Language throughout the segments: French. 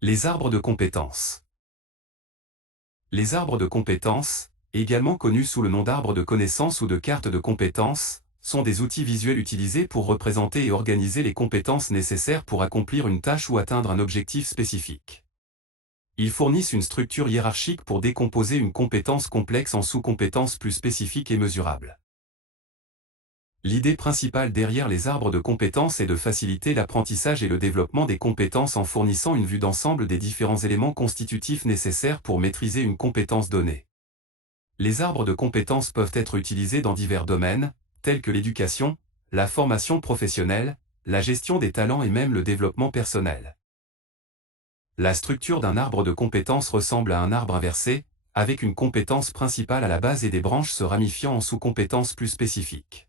Les arbres de compétences. Les arbres de compétences, également connus sous le nom d'arbres de connaissances ou de cartes de compétences, sont des outils visuels utilisés pour représenter et organiser les compétences nécessaires pour accomplir une tâche ou atteindre un objectif spécifique. Ils fournissent une structure hiérarchique pour décomposer une compétence complexe en sous-compétences plus spécifiques et mesurables. L'idée principale derrière les arbres de compétences est de faciliter l'apprentissage et le développement des compétences en fournissant une vue d'ensemble des différents éléments constitutifs nécessaires pour maîtriser une compétence donnée. Les arbres de compétences peuvent être utilisés dans divers domaines, tels que l'éducation, la formation professionnelle, la gestion des talents et même le développement personnel. La structure d'un arbre de compétences ressemble à un arbre inversé, avec une compétence principale à la base et des branches se ramifiant en sous-compétences plus spécifiques.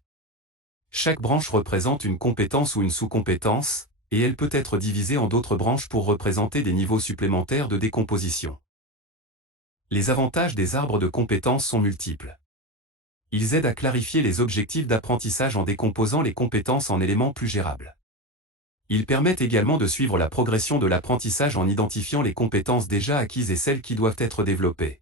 Chaque branche représente une compétence ou une sous-compétence, et elle peut être divisée en d'autres branches pour représenter des niveaux supplémentaires de décomposition. Les avantages des arbres de compétences sont multiples. Ils aident à clarifier les objectifs d'apprentissage en décomposant les compétences en éléments plus gérables. Ils permettent également de suivre la progression de l'apprentissage en identifiant les compétences déjà acquises et celles qui doivent être développées.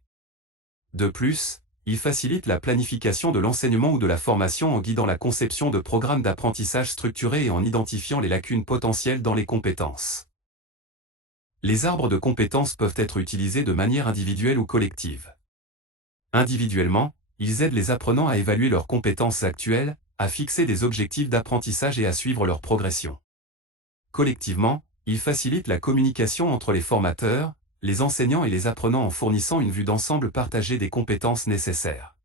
De plus, ils facilitent la planification de l'enseignement ou de la formation en guidant la conception de programmes d'apprentissage structurés et en identifiant les lacunes potentielles dans les compétences. Les arbres de compétences peuvent être utilisés de manière individuelle ou collective. Individuellement, ils aident les apprenants à évaluer leurs compétences actuelles, à fixer des objectifs d'apprentissage et à suivre leur progression. Collectivement, ils facilitent la communication entre les formateurs, les enseignants et les apprenants en fournissant une vue d'ensemble partagée des compétences nécessaires.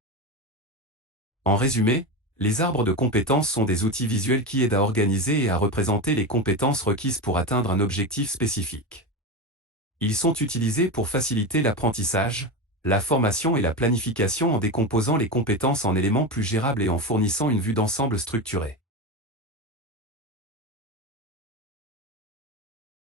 En résumé, les arbres de compétences sont des outils visuels qui aident à organiser et à représenter les compétences requises pour atteindre un objectif spécifique. Ils sont utilisés pour faciliter l'apprentissage, la formation et la planification en décomposant les compétences en éléments plus gérables et en fournissant une vue d'ensemble structurée.